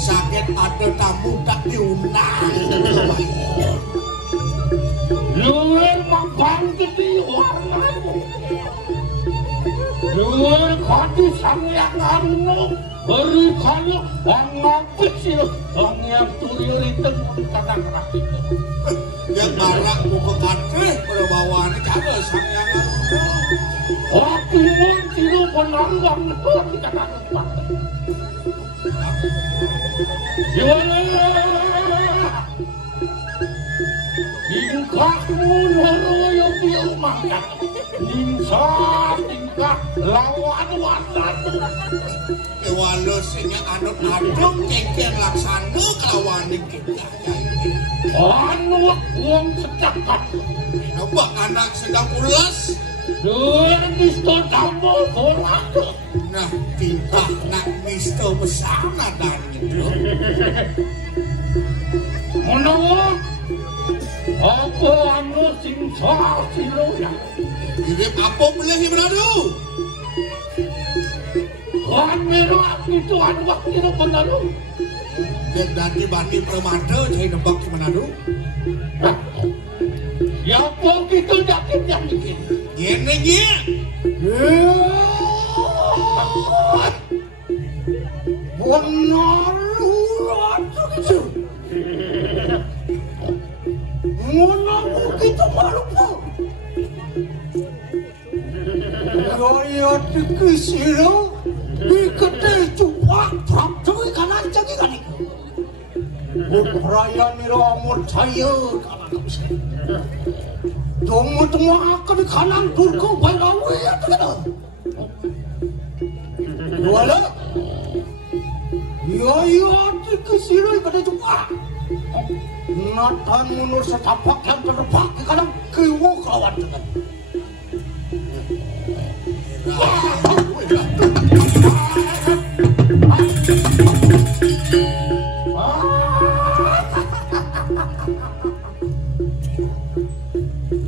Sakit ada tamu tak diundang. Luar membangkit di warnamu. Luar kati sang yang anu berikanlah angapit sila sang yang turun itu kadang rakit. Yang marak buka kati pada bawahnya cara sang yang anu. Aku mau sila penanggang itu kadang rakit. Tingkahmu noroyo biumakan Nimsa tingkah lawan wanatu Walau sehingga anut-adung kengken laksana kelawanin kita Anu uang sedakat Nampak anak sedang ulas Dan misto dambo bolak Nah tingkah nak misto besana dan itu Menawak Apa anu simsa siloya Mirip apa boleh yang Manado? Kan merah itu anu waktu itu Manado Dan nanti bandi permata saya nembak ke Manado Ya apa gitu yakin yang bikin Gini Benar luar itu Muna begitu malu po Yaya dikisiro Dikete cuak Praptui kanan jagi kan itu Bukraya niro amur saya Tunggu akan di kanan Turku Bairawi itu kan Wala Yaya dikisiro Dikete cuak Nathan mundur setapak yang terdepak di kanan kiwo kawan dengan.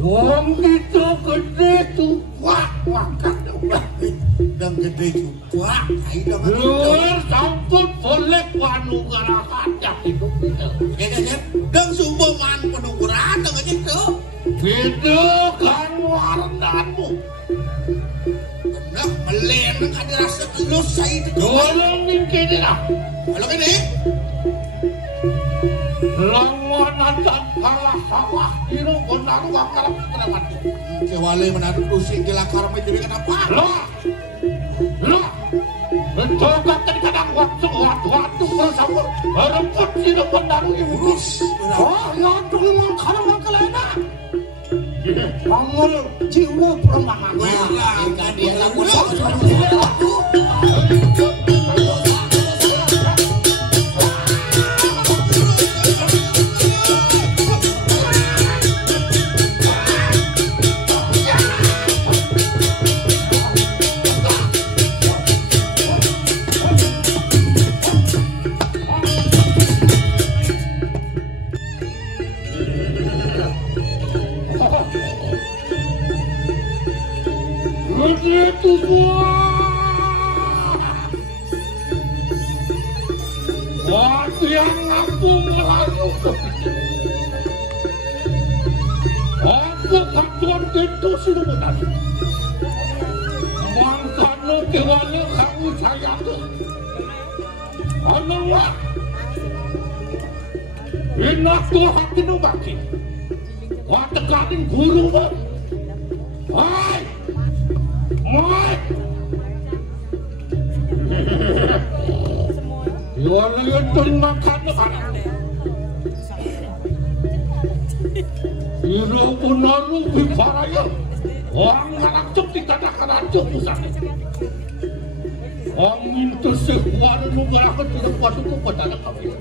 Dong itu gede tuh wah makan Dan gede juga luar sampun boleh wanu garakan yang itu Dan sumbangan penungguran dengan itu Beda kan warnamu Nah melen kan dirasa telus saya itu Tolong ini lah Kalau ini Lawanan dan kalah sawah Dino benar wakaram keramat Kewale menaruh pusing gelakar menjadi kenapa Lah Mencoba kadang waktu bersama Remput Dino benar urus Oh ya dulu karena makalena Mangul jiwa perembangan Enggak dia lagu Begitu semua waktu yang aku melayu aku katuan itu sudah benar mangkano kewanya kamu sayang anak enak tuh hati nubaki watekanin guru hai Yo wala yung terima kan. Iro unaru biparaya. Ang nakakcok di kata-kata pusat. Ang minto sekuara nu berakot tidak pasuk ke kota kami.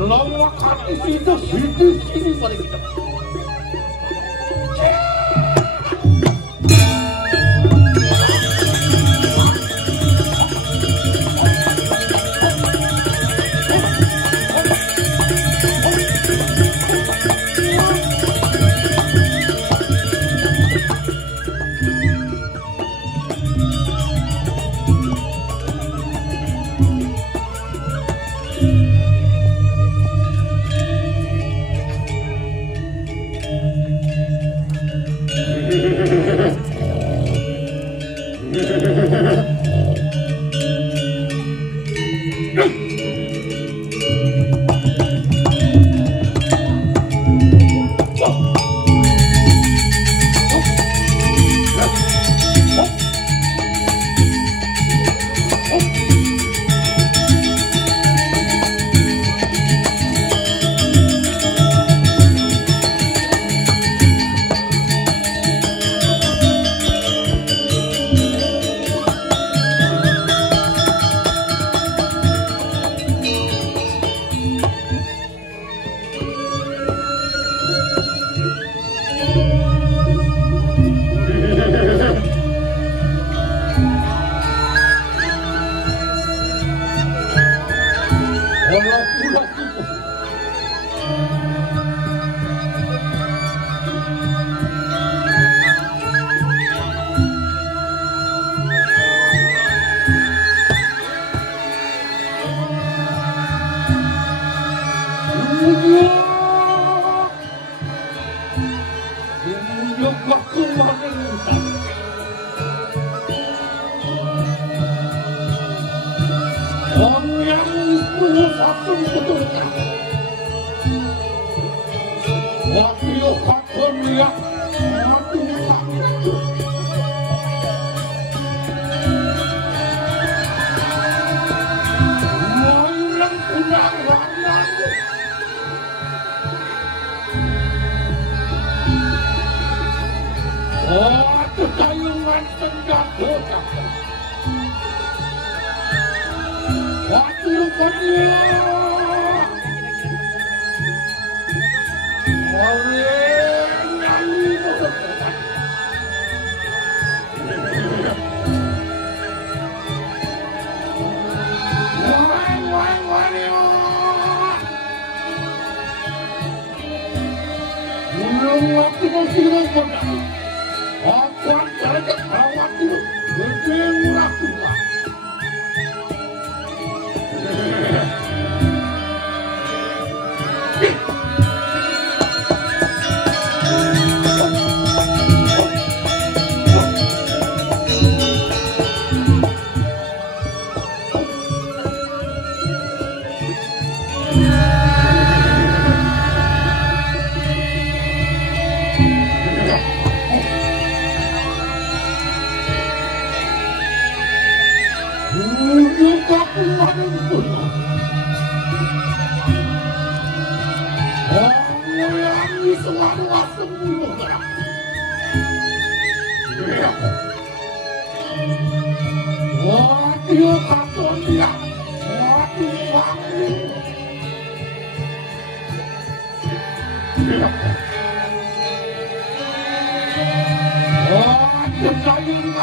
Lama kali situ sini pada kita.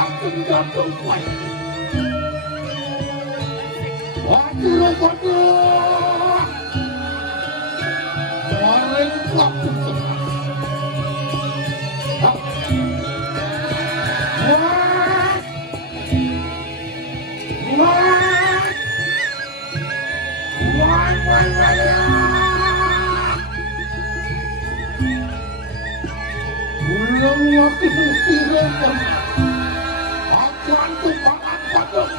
langsung jatuh baik. Waduh, waduh. Orang langsung senang. Belum waktu sirupun akan tumpahan patung.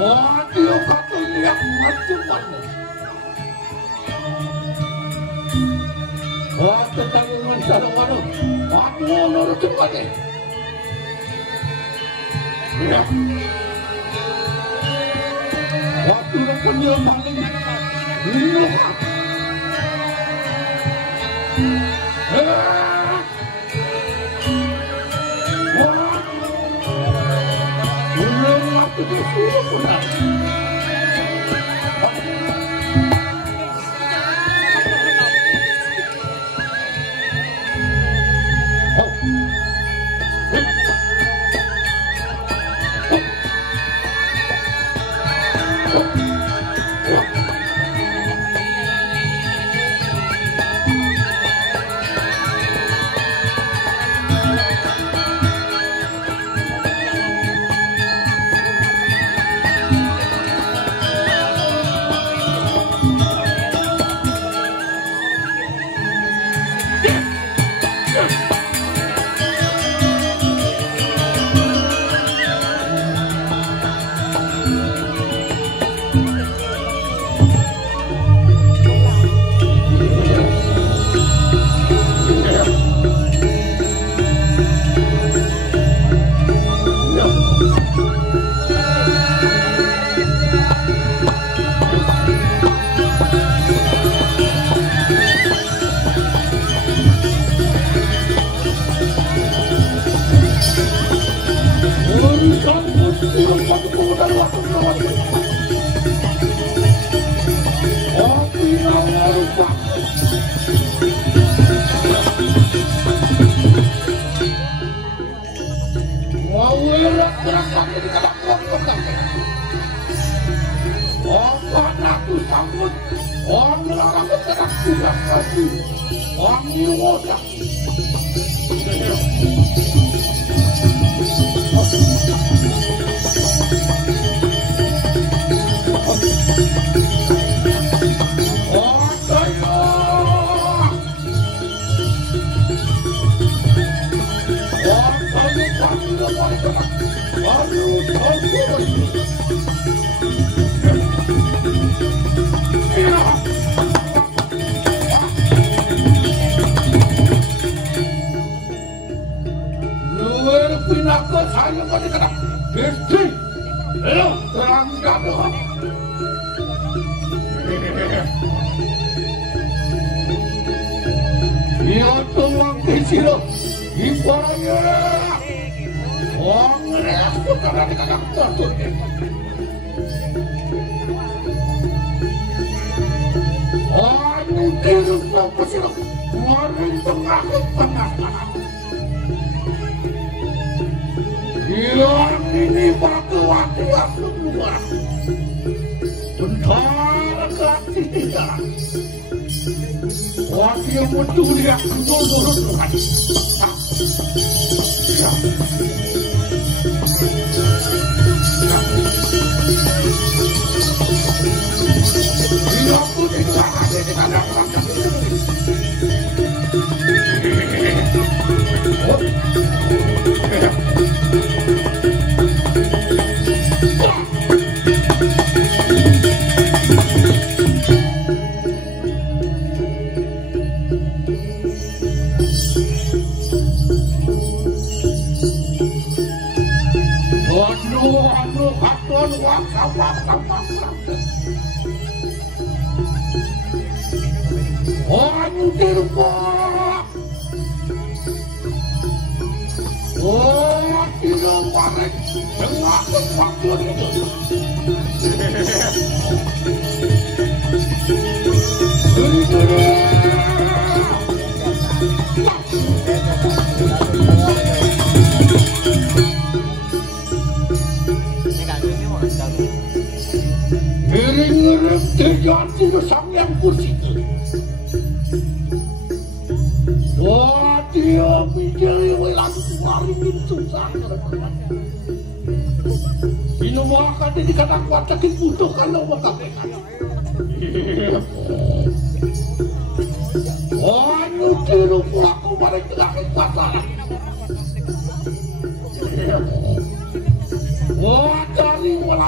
Wah, dia katanya macam-macam. Wah, tentang masalah mana? Aku mau cepat deh. Ya. Waktu nak dia maling bunuh.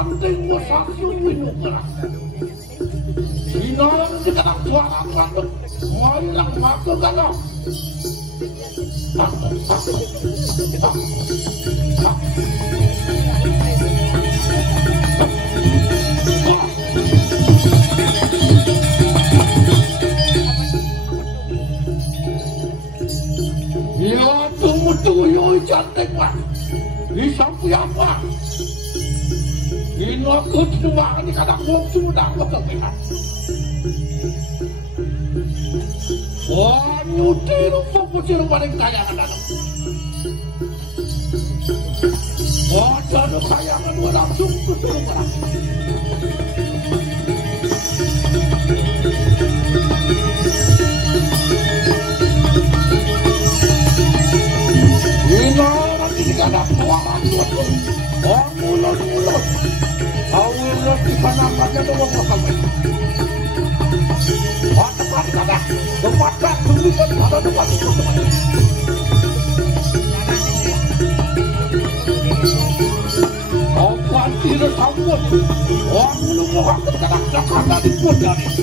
tanding wasasu winukara. Sinon dikata suara randuk, ngoilang maka kana. Ya tunggu cantik mah. Bisa apa? Ini aku cuma ini kata kok sudah aku kepikiran. Wah nyutir fokusir paling kayangan ada. Wah jadi kayangan gua langsung kesuruh parah. Ini ada pewaran dulu. Oh mulut. Awalnya di mana saja dulu bakal. Oh tempat ada. Tempat dulu kan ada tempat itu. Oh panti tersambut. Oh mulut muka kadang-kadang ada di puncak ini.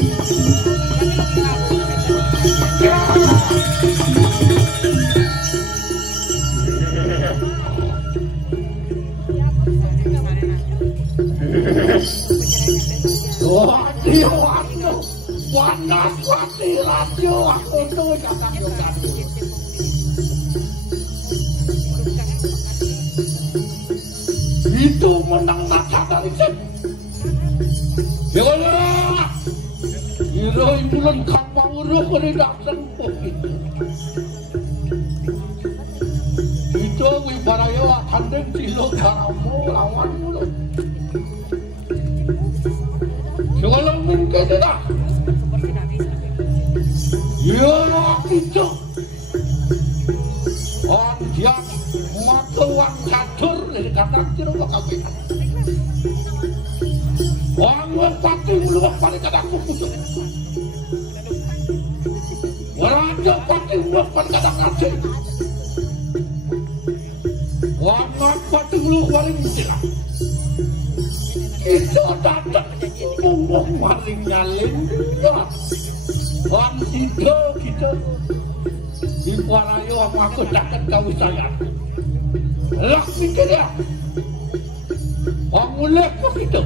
Panas pati radio aku tuh jangan yogan. Itu menang naca dari sip. Yolah. Iroi bulan kampau uruh keredak sembuh. Itu wibaraya tanding silo karamu lawan mulu. Kalau mungkin tidak. Ya itu. Orang dia maka uang kadur dari kata kira kabeh. Orang pati mulu paling kata kusuk. Orang pati mulu paling kata kasih. Orang pati mulu paling silah. Itu datang punggung paling nyalin. Orang itu kita di Warayo aku dapat kau sayang. Lah mikir ya. Orang mulai kok itu.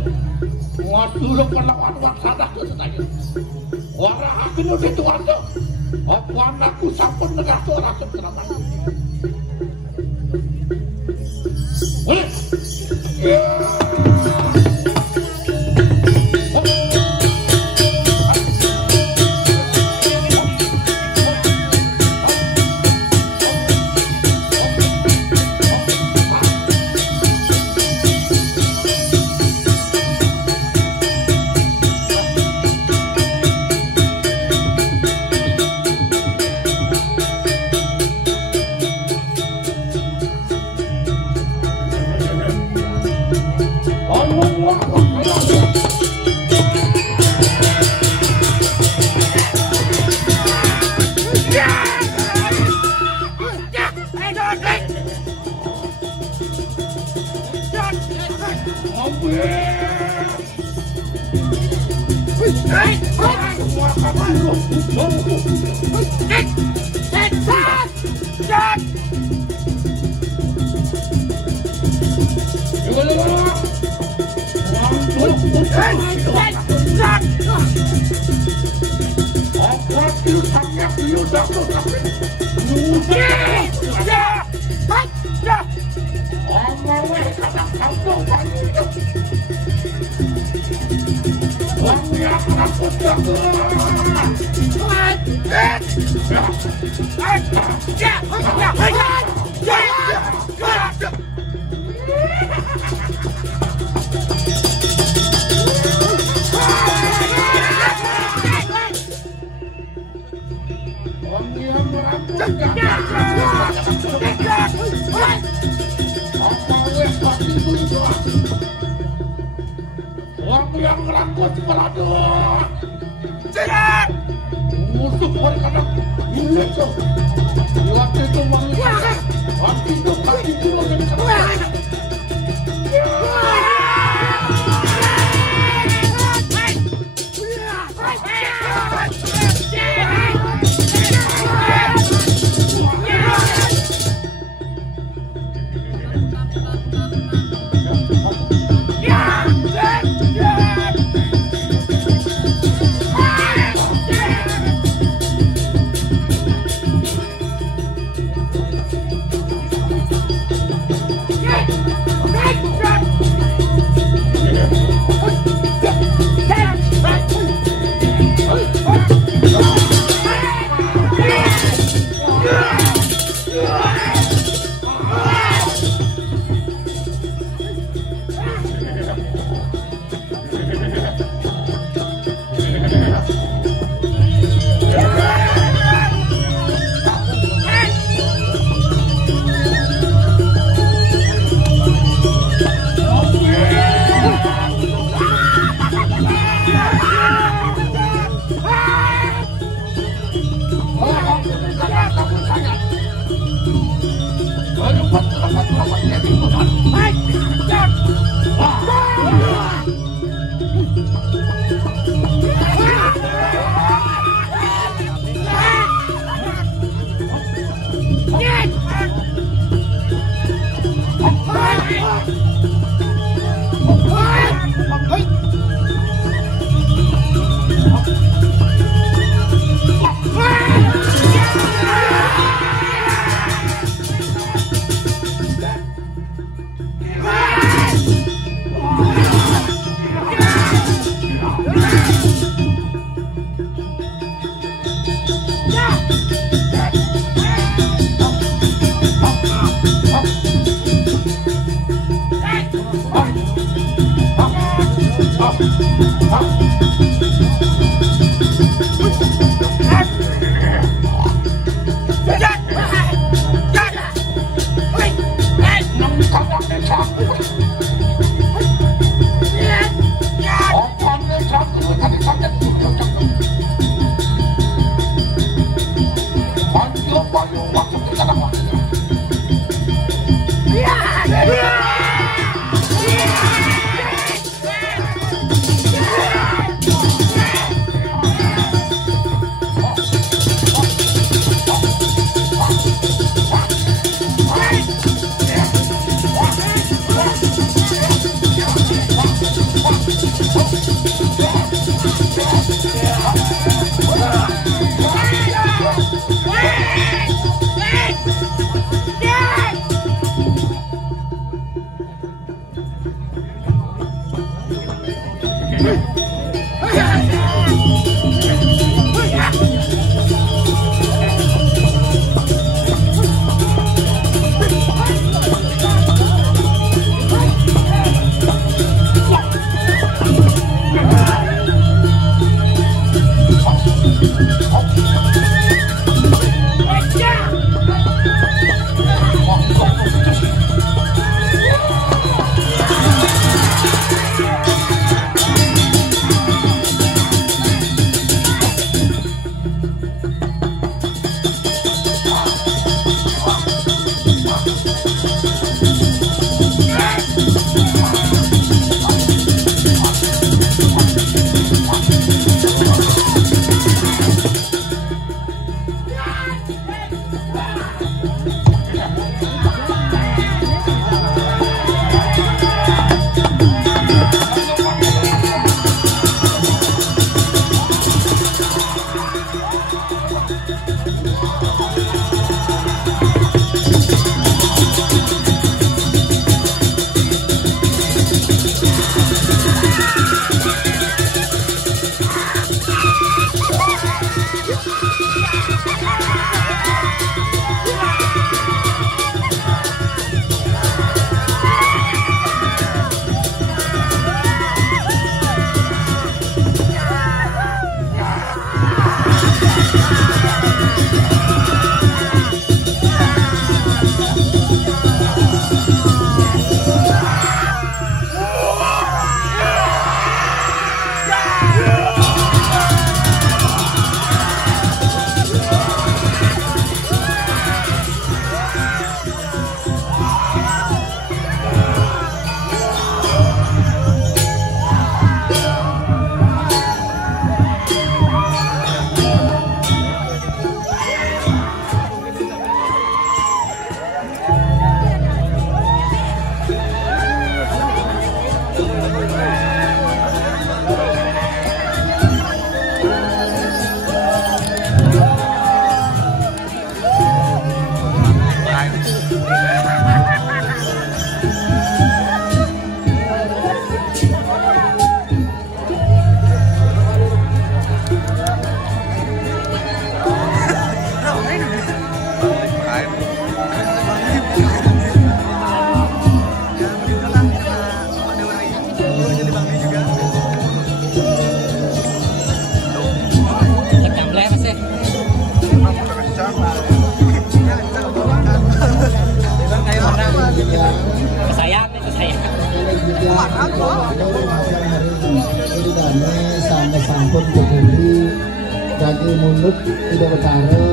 Ngasuruh pelawan waksana ke setanya. Orang aku nulis itu ada. Apa anakku sampun negah suara keterangan. Boleh? sampun kebuli jadi mulut tidak betara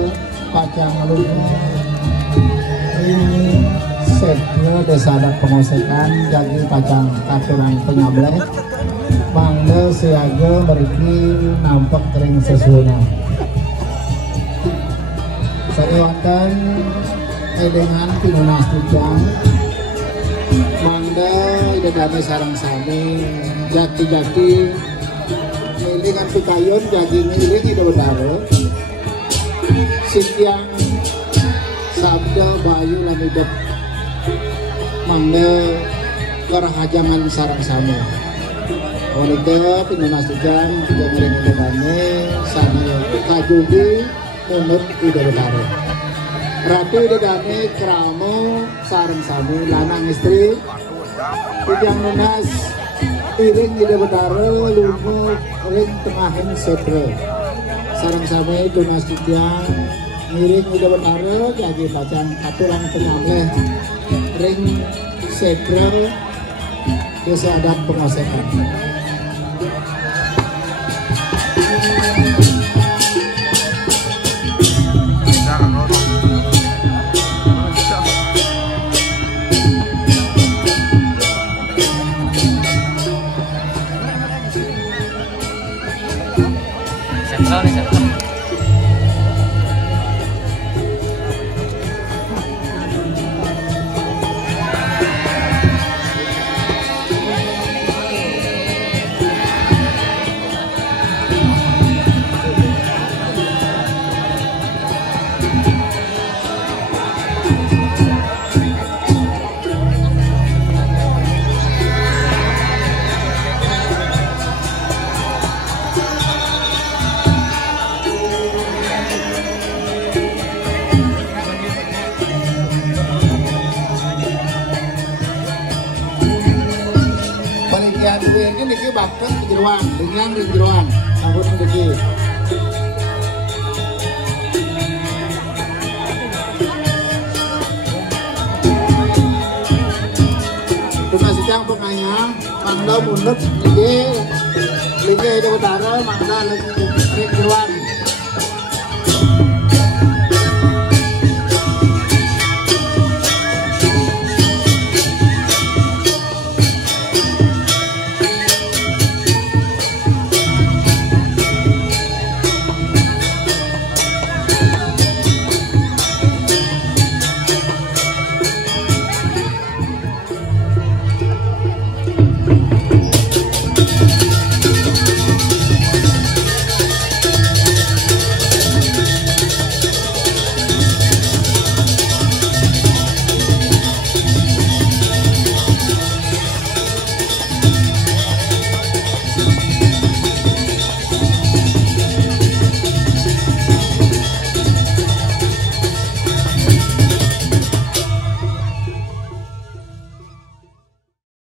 pacang lunya ini setnya desa adat pengosekan jadi pacang katuran penyableh mangga siaga beriki nampak kering sesuna sariwatan edengan pinunas tujang mangga ida dana sarang sami jati-jati milingan pikayon jadi miling ida bedaro sitiang sabda bayu lan hidup mangga kerahajangan sarang sami oleh itu pinunasikan juga miling ida dana sami kajugi menurut ida bedaro Ratu Dedane Kramo sareng sami lanang istri Tidang Nunas Iring Ida Betara Lungu Ring Tengahin Setre sareng sami Tunas Tidang Iring Ida Betara jadi bacang aturan pengamleh Ring Setre Desa Adat Pengosekan. Bahkan jeruan dengan jeruan sambut sedikit cuma sedang penganya mangga mundur lagi itu utara mangga lagi jeruan